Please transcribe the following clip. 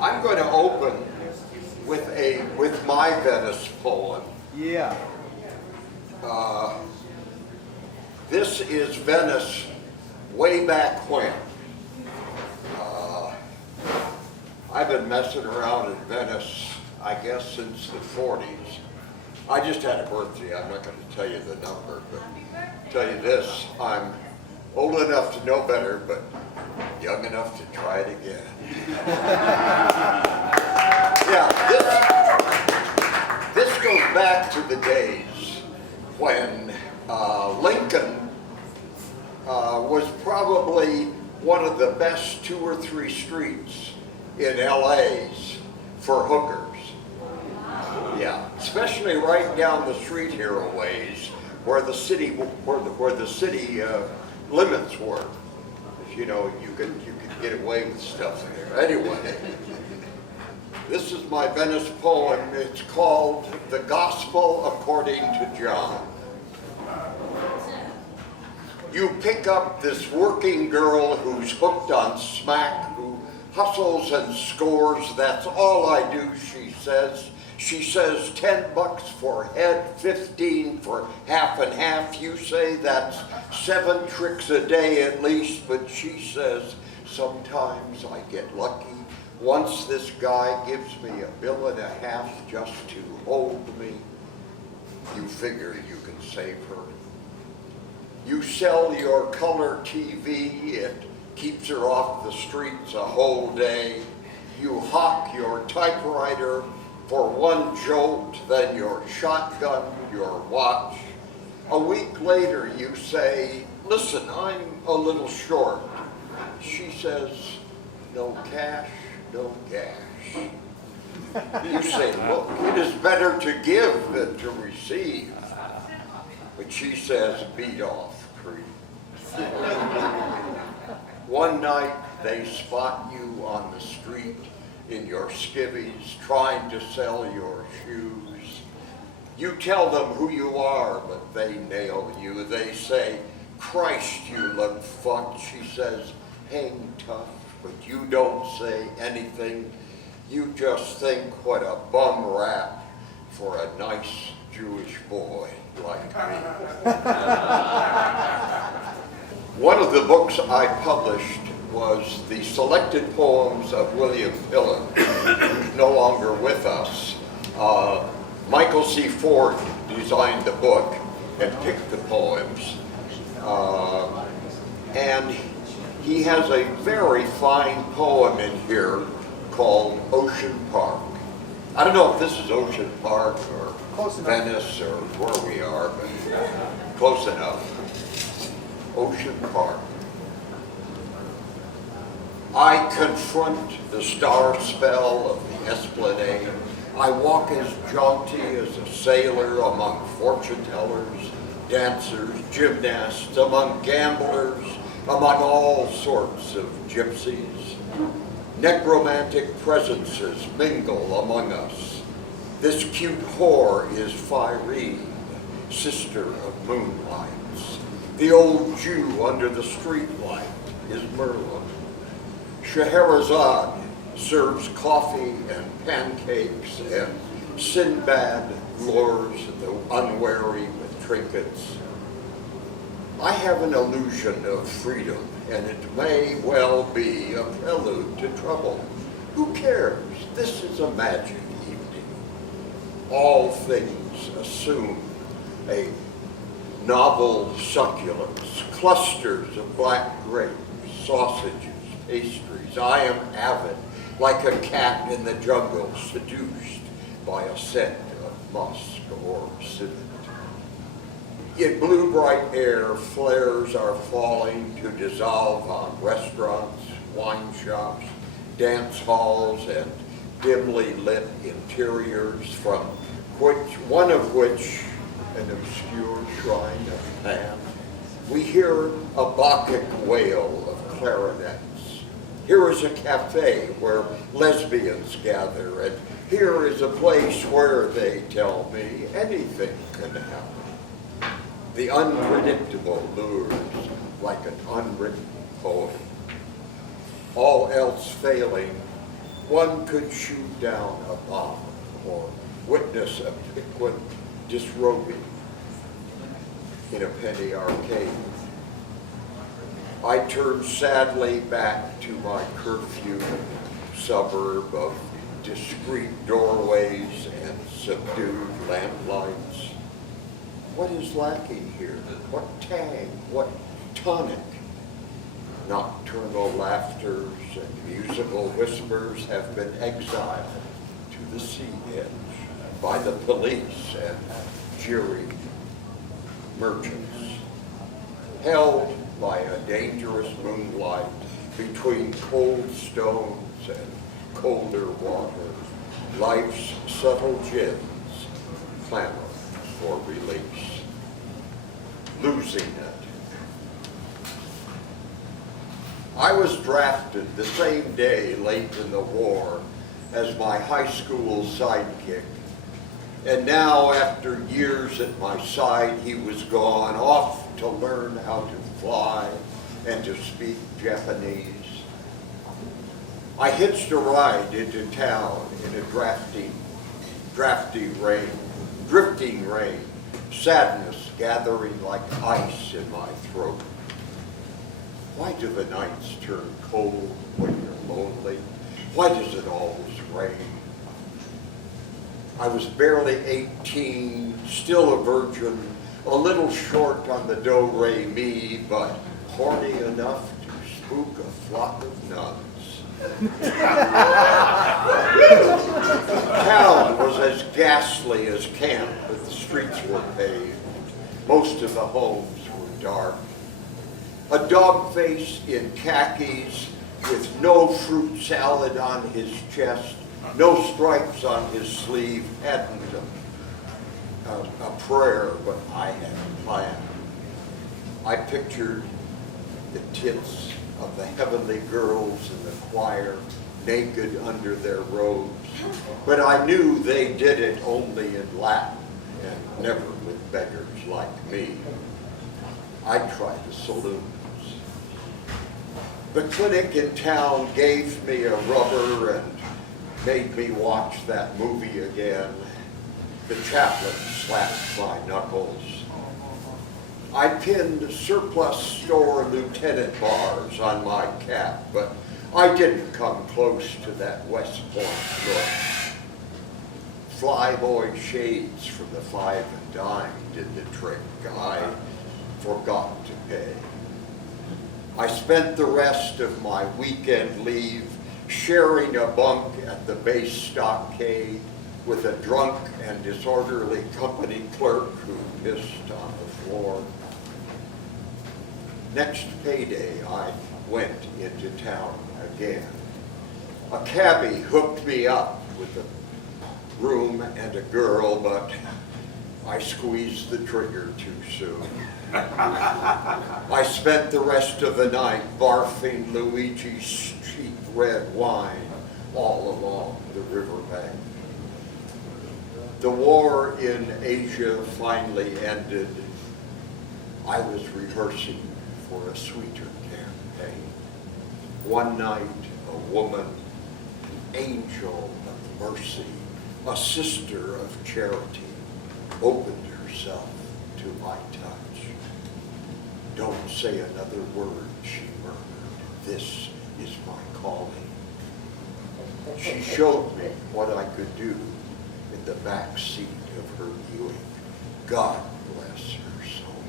I'm going to open with my Venice poem. Yeah. This is Venice way back when. I've been messing around in Venice, I guess, since the 40s. I just had a birthday. I'm not going to tell you the number, but tell you this, I'm old enough to know better, but young enough to try it again. Yeah, this goes back to the days when Lincoln was probably one of the best 2 or 3 streets in LA's for hookers. Yeah, especially right down the street here a ways where the city limits were. You know, you could get away with stuff there. Anyway, this is my Venice poem. It's called The Gospel According to John. You pick up this working girl who's hooked on smack, who hustles and scores. That's all I do, she says. She says $10 for head, 15 for half and half. You say that's 7 tricks a day at least, but she says sometimes I get lucky. Once this guy gives me $1.5 million just to hold me. You figure you can save her. You sell your color TV, it keeps her off the streets a whole day. You hawk your typewriter for one jolt, then your shotgun, your watch. A week later you say, listen, I'm a little short. She says, no cash, no cash. You say, look, it is better to give than to receive. But she says, beat off, creep. One night they spot you on the street in your skivvies trying to sell your shoes. You tell them who you are, but they nail you. They say, Christ, you look fucked. She says, hang tough, but you don't say anything. You just think what a bum rap for a nice Jewish boy like me. One of the books I published was the selected poems of William Pillen, who's no longer with us. Michael C. Ford designed the book and picked the poems. And he has a very fine poem in here called Ocean Park. I don't know if this is Ocean Park or Venice or where we are, but close enough. Ocean Park. I confront the star spell of the Esplanade. I walk as jaunty as a sailor among fortune tellers, dancers, gymnasts, among gamblers, among all sorts of gypsies. Necromantic presences mingle among us. This cute whore is Phyrene, sister of moonlights. The old Jew under the streetlight is Merlin. Scheherazade serves coffee and pancakes, and Sinbad lures the unwary with trinkets. I have an illusion of freedom, and it may well be a prelude to trouble. Who cares? This is a magic evening. All things assume a novel succulence, clusters of black grapes, sausages, pastries. I am avid, like a cat in the jungle, seduced by a scent of musk or civet. In blue bright air, flares are falling to dissolve on restaurants, wine shops, dance halls, and dimly lit interiors, from one of which, an obscure shrine of Pan, we hear a Bacchic wail of clarinets. Here is a cafe where lesbians gather, and here is a place where, they tell me, anything can happen. The unpredictable lures like an unwritten poem. All else failing, one could shoot down a bomb or witness a piquant disrobing in a penny arcade. I turned sadly back to my curfew suburb of discreet doorways and subdued lamplights. What is lacking here? What tang? What tonic? Nocturnal laughters and musical whispers have been exiled to the sea edge by the police and jeering merchants, held by a dangerous moonlight between cold stones and colder water. Life's subtle gems clamor for release, losing it. I was drafted the same day late in the war as my high school sidekick. And now, after years at my side, he was gone off to learn how to fly and to speak Japanese. I hitched a ride into town in a drifting rain, sadness gathering like ice in my throat. Why do the nights turn cold when you're lonely? Why does it always rain? I was barely 18, still a virgin, a little short on the do-re-mi, but horny enough to spook a flock of nuns. Town was as ghastly as camp, but the streets were paved. Most of the homes were dark. A dog face in khakis with no fruit salad on his chest, no stripes on his sleeve, hadn't a prayer, but I had a plan. I pictured the tits of the heavenly girls in the choir, naked under their robes, but I knew they did it only in Latin and never with beggars like me. I'd try the saloons. The clinic in town gave me a rubber and made me watch that movie again. The chaplain slapped my knuckles. I pinned surplus store lieutenant bars on my cap, but I didn't come close to that West Point look. Flyboy shades from the 5 and dime did the trick. I forgot to pay. I spent the rest of my weekend leave sharing a bunk at the base stockade with a drunk and disorderly company clerk who pissed on the floor. Next payday, I went into town again. A cabbie hooked me up with a room and a girl, but I squeezed the trigger too soon. I spent the rest of the night barfing Luigi's cheap red wine all along the riverbank. The war in Asia finally ended. I was rehearsing for a sweeter campaign. One night, a woman, an angel of mercy, a sister of charity, opened herself to my touch. "Don't say another word," she murmured. "This is my calling." She showed me what I could do in the back seat of her Buick. God bless her soul.